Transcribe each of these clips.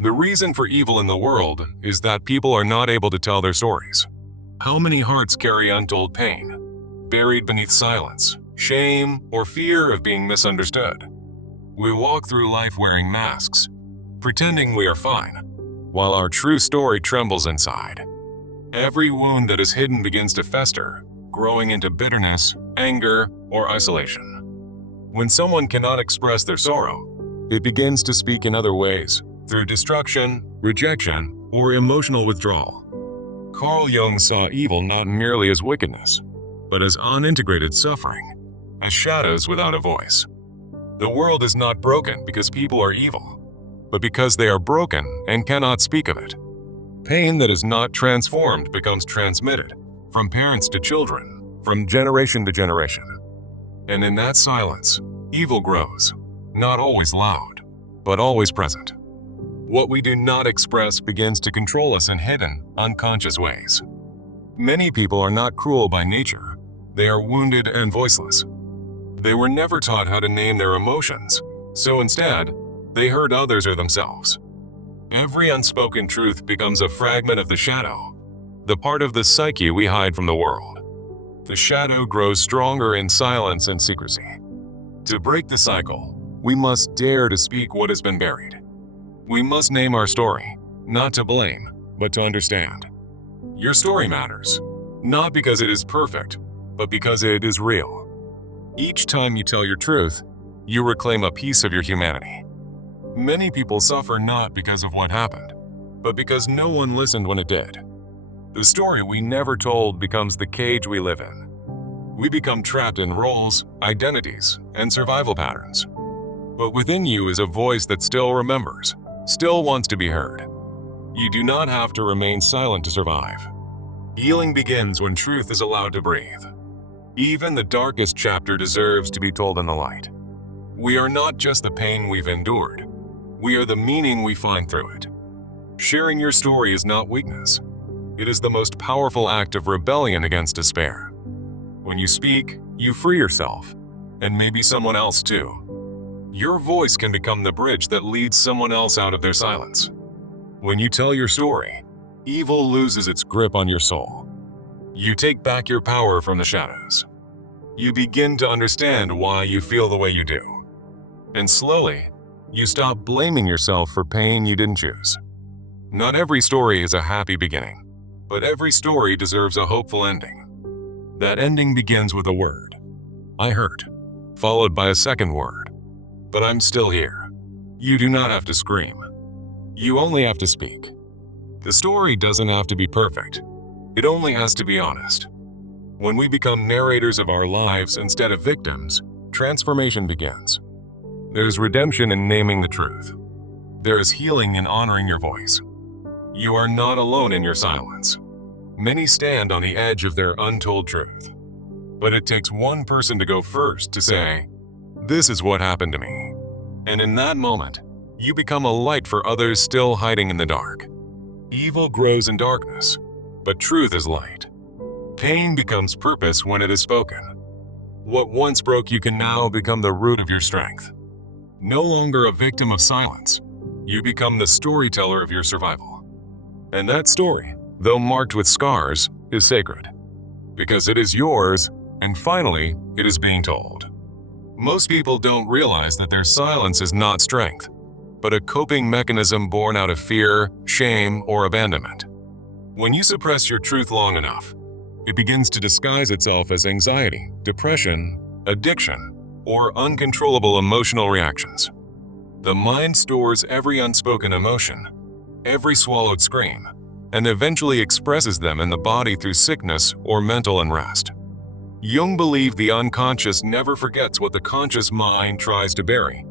The reason for evil in the world is that people are not able to tell their stories. How many hearts carry untold pain, buried beneath silence, shame, or fear of being misunderstood? We walk through life wearing masks, pretending we are fine, while our true story trembles inside. Every wound that is hidden begins to fester, growing into bitterness, anger, or isolation. When someone cannot express their sorrow, it begins to speak in other ways, through destruction, rejection, or emotional withdrawal. Carl Jung saw evil not merely as wickedness, but as unintegrated suffering, as shadows without a voice. The world is not broken because people are evil, but because they are broken and cannot speak of it. Pain that is not transformed becomes transmitted, from parents to children, from generation to generation. And in that silence, evil grows, not always loud, but always present. What we do not express begins to control us in hidden, unconscious ways. Many people are not cruel by nature. They are wounded and voiceless. They were never taught how to name their emotions, so instead, they hurt others or themselves. Every unspoken truth becomes a fragment of the shadow, the part of the psyche we hide from the world. The shadow grows stronger in silence and secrecy. To break the cycle, we must dare to speak what has been buried. We must name our story, not to blame, but to understand. Your story matters, not because it is perfect, but because it is real. Each time you tell your truth, you reclaim a piece of your humanity. Many people suffer not because of what happened, but because no one listened when it did. The story we never told becomes the cage we live in. We become trapped in roles, identities, and survival patterns. But within you is a voice that still remembers, still wants to be heard. You do not have to remain silent to survive. Healing begins when truth is allowed to breathe. Even the darkest chapter deserves to be told in the light. We are not just the pain we've endured. We are the meaning we find through it. Sharing your story is not weakness. It is the most powerful act of rebellion against despair. When you speak, you free yourself, and maybe someone else too. Your voice can become the bridge that leads someone else out of their silence. When you tell your story, evil loses its grip on your soul. You take back your power from the shadows. You begin to understand why you feel the way you do. And slowly, you stop blaming yourself for pain you didn't choose. Not every story is a happy beginning, but every story deserves a hopeful ending. That ending begins with a word, "I hurt," followed by a second word, "But I'm still here." You do not have to scream. You only have to speak. The story doesn't have to be perfect. It only has to be honest. When we become narrators of our lives instead of victims, transformation begins. There's redemption in naming the truth. There is healing in honoring your voice. You are not alone in your silence. Many stand on the edge of their untold truth. But it takes one person to go first to say, "This is what happened to me." And in that moment, you become a light for others still hiding in the dark. Evil grows in darkness, but truth is light. Pain becomes purpose when it is spoken. What once broke you can now become the root of your strength. No longer a victim of silence, you become the storyteller of your survival. And that story, though marked with scars, is sacred. Because it is yours, and finally, it is being told. Most people don't realize that their silence is not strength, but a coping mechanism born out of fear, shame, or abandonment. When you suppress your truth long enough, it begins to disguise itself as anxiety, depression, addiction, or uncontrollable emotional reactions. The mind stores every unspoken emotion, every swallowed scream, and eventually expresses them in the body through sickness or mental unrest. Jung believed the unconscious never forgets what the conscious mind tries to bury.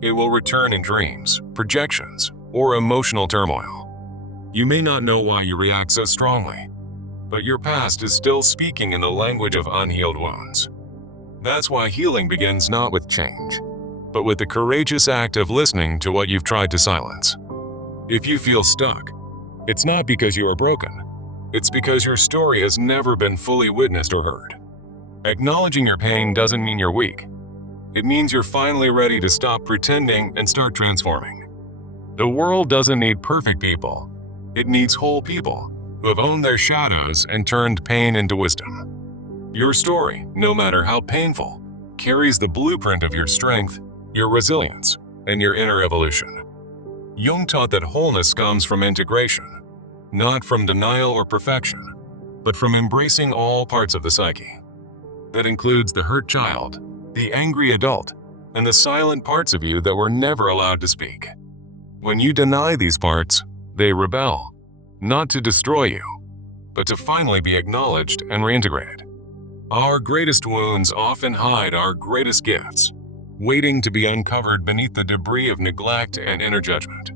It will return in dreams, projections, or emotional turmoil. You may not know why you react so strongly, but your past is still speaking in the language of unhealed wounds. That's why healing begins not with change, but with the courageous act of listening to what you've tried to silence. If you feel stuck, it's not because you are broken. It's because your story has never been fully witnessed or heard. Acknowledging your pain doesn't mean you're weak. It means you're finally ready to stop pretending and start transforming. The world doesn't need perfect people. It needs whole people who have owned their shadows and turned pain into wisdom. Your story, no matter how painful, carries the blueprint of your strength, your resilience, and your inner evolution. Jung taught that wholeness comes from integration, not from denial or perfection, but from embracing all parts of the psyche. That includes the hurt child, the angry adult, and the silent parts of you that were never allowed to speak. When you deny these parts, they rebel, not to destroy you, but to finally be acknowledged and reintegrated. Our greatest wounds often hide our greatest gifts, waiting to be uncovered beneath the debris of neglect and inner judgment.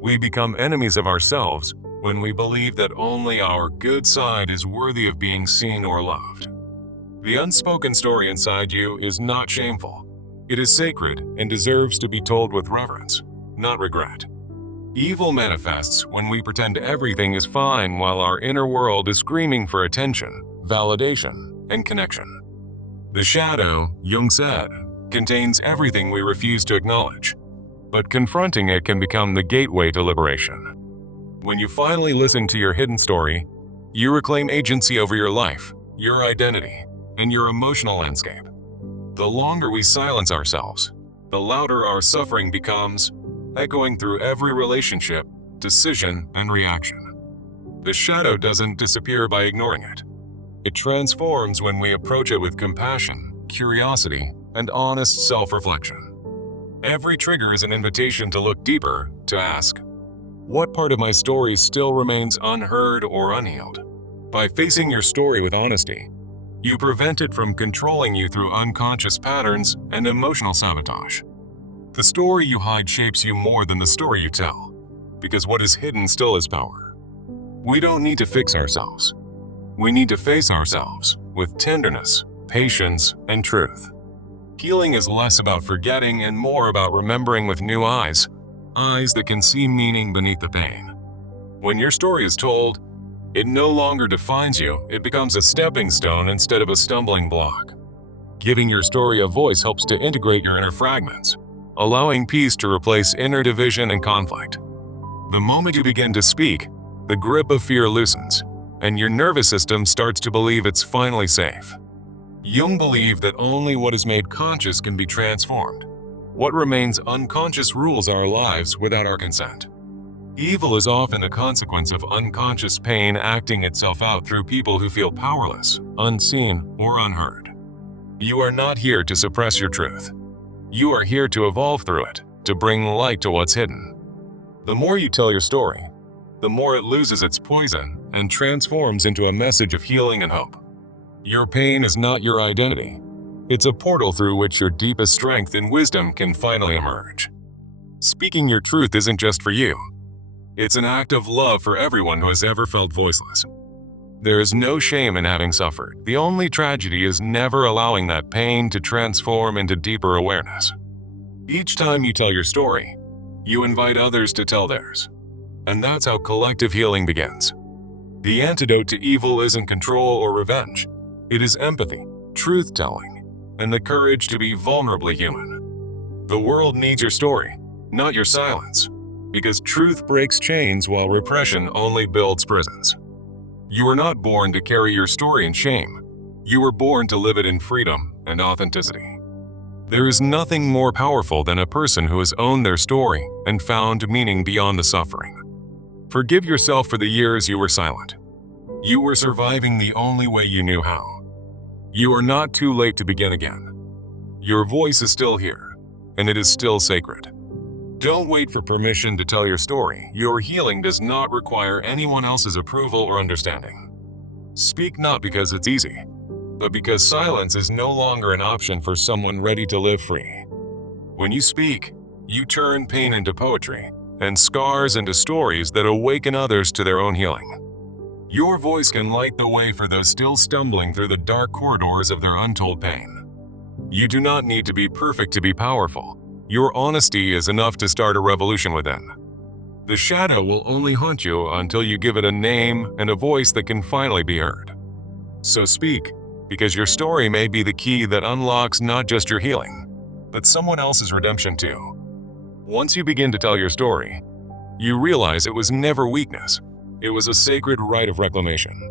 We become enemies of ourselves when we believe that only our good side is worthy of being seen or loved. The unspoken story inside you is not shameful. It is sacred and deserves to be told with reverence, not regret. Evil manifests when we pretend everything is fine while our inner world is screaming for attention, validation, and connection. The shadow, Jung said, contains everything we refuse to acknowledge, but confronting it can become the gateway to liberation. When you finally listen to your hidden story, you reclaim agency over your life, your identity, and your emotional landscape. The longer we silence ourselves, the louder our suffering becomes, echoing through every relationship, decision, and reaction. The shadow doesn't disappear by ignoring it. It transforms when we approach it with compassion, curiosity, and honest self-reflection. Every trigger is an invitation to look deeper, to ask, what part of my story still remains unheard or unhealed? By facing your story with honesty, you prevent it from controlling you through unconscious patterns and emotional sabotage. The story you hide shapes you more than the story you tell, because what is hidden still has power. We don't need to fix ourselves. We need to face ourselves with tenderness, patience, and truth. Healing is less about forgetting and more about remembering with new eyes, eyes that can see meaning beneath the pain. When your story is told, it no longer defines you, it becomes a stepping stone instead of a stumbling block. Giving your story a voice helps to integrate your inner fragments, allowing peace to replace inner division and conflict. The moment you begin to speak, the grip of fear loosens, and your nervous system starts to believe it's finally safe. Jung believed that only what is made conscious can be transformed. What remains unconscious rules our lives without our consent. Evil is often a consequence of unconscious pain acting itself out through people who feel powerless, unseen, or unheard. You are not here to suppress your truth. You are here to evolve through it, to bring light to what's hidden. The more you tell your story, the more it loses its poison and transforms into a message of healing and hope. Your pain is not your identity. It's a portal through which your deepest strength and wisdom can finally emerge. Speaking your truth isn't just for you. It's an act of love for everyone who has ever felt voiceless. There is no shame in having suffered. The only tragedy is never allowing that pain to transform into deeper awareness. Each time you tell your story, you invite others to tell theirs. And that's how collective healing begins. The antidote to evil isn't control or revenge. It is empathy, truth-telling, and the courage to be vulnerably human. The world needs your story, not your silence, because truth breaks chains while repression only builds prisons. You were not born to carry your story in shame. You were born to live it in freedom and authenticity. There is nothing more powerful than a person who has owned their story and found meaning beyond the suffering. Forgive yourself for the years you were silent. You were surviving the only way you knew how. You are not too late to begin again. Your voice is still here, and it is still sacred. Don't wait for permission to tell your story. Your healing does not require anyone else's approval or understanding. Speak not because it's easy, but because silence is no longer an option for someone ready to live free. When you speak, you turn pain into poetry and scars into stories that awaken others to their own healing. Your voice can light the way for those still stumbling through the dark corridors of their untold pain. You do not need to be perfect to be powerful. Your honesty is enough to start a revolution within. The shadow will only haunt you until you give it a name and a voice that can finally be heard. So speak, because your story may be the key that unlocks not just your healing, but someone else's redemption too. Once you begin to tell your story, you realize it was never weakness. It was a sacred right of reclamation.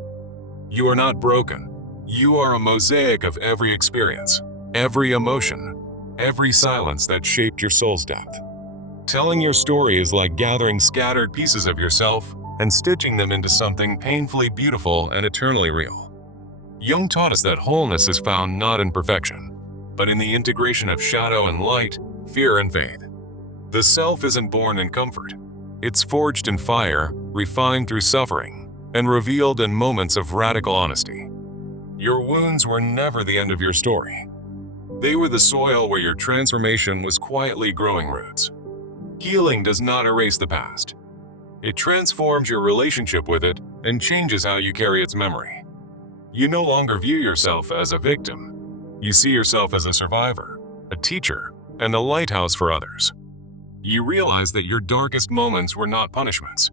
You are not broken. You are a mosaic of every experience, every emotion, every silence that shaped your soul's depth. Telling your story is like gathering scattered pieces of yourself and stitching them into something painfully beautiful and eternally real. Jung taught us that wholeness is found not in perfection, but in the integration of shadow and light, fear and faith. The self isn't born in comfort. It's forged in fire, refined through suffering, and revealed in moments of radical honesty. Your wounds were never the end of your story. They were the soil where your transformation was quietly growing roots. Healing does not erase the past. It transforms your relationship with it and changes how you carry its memory. You no longer view yourself as a victim. You see yourself as a survivor, a teacher, and a lighthouse for others. You realize that your darkest moments were not punishments.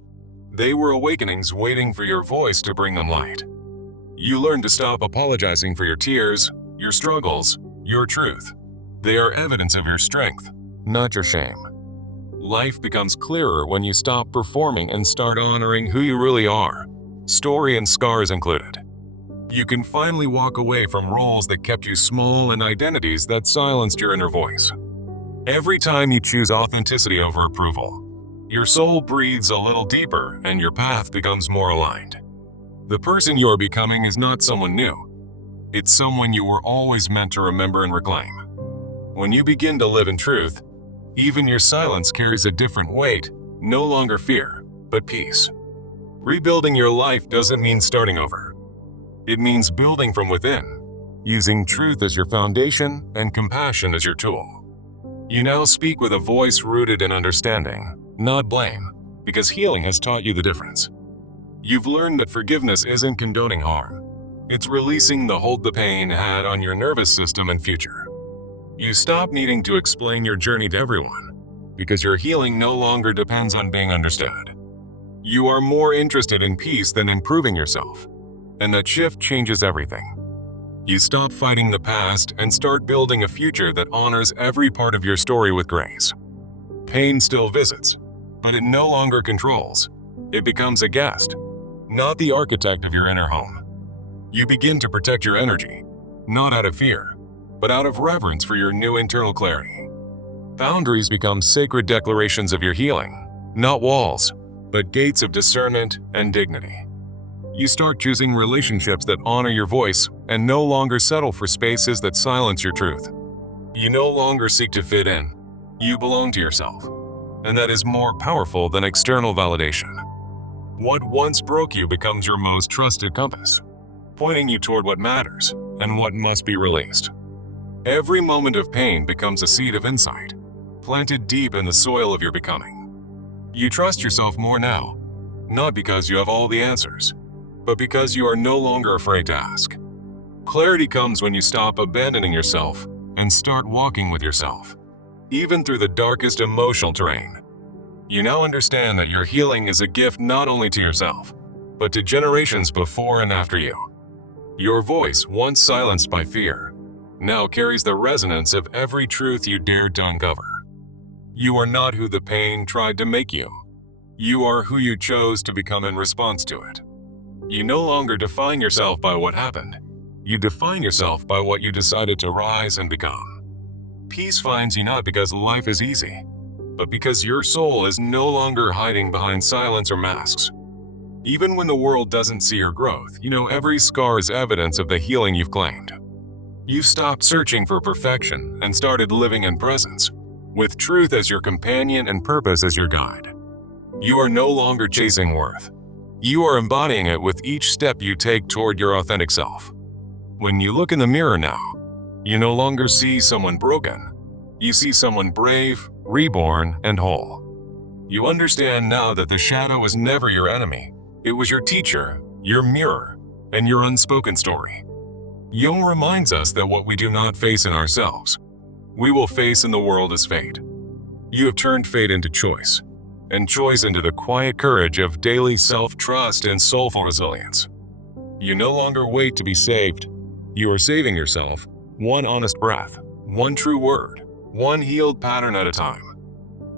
They were awakenings waiting for your voice to bring them light. You learn to stop apologizing for your tears, your struggles, your truth. They are evidence of your strength, not your shame. Life becomes clearer when you stop performing and start honoring who you really are, story and scars included. You can finally walk away from roles that kept you small and identities that silenced your inner voice. Every time you choose authenticity over approval, your soul breathes a little deeper and your path becomes more aligned. The person you are becoming is not someone new. It's someone you were always meant to remember and reclaim. When you begin to live in truth, even your silence carries a different weight, no longer fear, but peace. Rebuilding your life doesn't mean starting over. It means building from within, using truth as your foundation and compassion as your tool. You now speak with a voice rooted in understanding, not blame, because healing has taught you the difference. You've learned that forgiveness isn't condoning harm. It's releasing the hold the pain had on your nervous system and future. You stop needing to explain your journey to everyone, because your healing no longer depends on being understood. You are more interested in peace than in proving yourself, and that shift changes everything. You stop fighting the past and start building a future that honors every part of your story with grace. Pain still visits, but it no longer controls. It becomes a guest, not the architect of your inner home. You begin to protect your energy, not out of fear, but out of reverence for your new internal clarity. Boundaries become sacred declarations of your healing, not walls, but gates of discernment and dignity. You start choosing relationships that honor your voice and no longer settle for spaces that silence your truth. You no longer seek to fit in. You belong to yourself, and that is more powerful than external validation. What once broke you becomes your most trusted compass, pointing you toward what matters and what must be released. Every moment of pain becomes a seed of insight, planted deep in the soil of your becoming. You trust yourself more now, not because you have all the answers, but because you are no longer afraid to ask. Clarity comes when you stop abandoning yourself and start walking with yourself, even through the darkest emotional terrain. You now understand that your healing is a gift not only to yourself, but to generations before and after you. Your voice, once silenced by fear, now carries the resonance of every truth you dared to uncover. You are not who the pain tried to make you. You are who you chose to become in response to it. You no longer define yourself by what happened. You define yourself by what you decided to rise and become. Peace finds you not because life is easy, but because your soul is no longer hiding behind silence or masks. Even when the world doesn't see your growth, you know every scar is evidence of the healing you've claimed. You've stopped searching for perfection and started living in presence, with truth as your companion and purpose as your guide. You are no longer chasing worth. You are embodying it with each step you take toward your authentic self. When you look in the mirror now, you no longer see someone broken. You see someone brave, reborn, and whole. You understand now that the shadow was never your enemy. It was your teacher, your mirror, and your unspoken story. Jung reminds us that what we do not face in ourselves, we will face in the world as fate. You have turned fate into choice, and choice into the quiet courage of daily self-trust and soulful resilience. You no longer wait to be saved. You are saving yourself, one honest breath, one true word, one healed pattern at a time.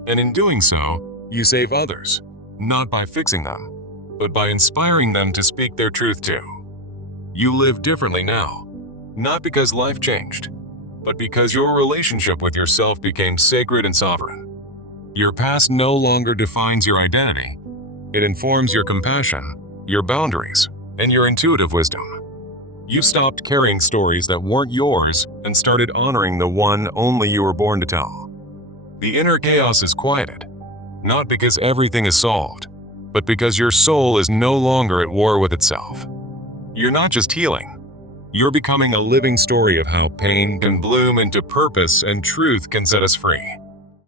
And in doing so, you save others, not by fixing them, but by inspiring them to speak their truth too. You live differently now, not because life changed, but because your relationship with yourself became sacred and sovereign. Your past no longer defines your identity. It informs your compassion, your boundaries, and your intuitive wisdom. You stopped carrying stories that weren't yours and started honoring the one only you were born to tell. The inner chaos is quieted, not because everything is solved, but because your soul is no longer at war with itself. You're not just healing. You're becoming a living story of how pain can bloom into purpose and truth can set us free.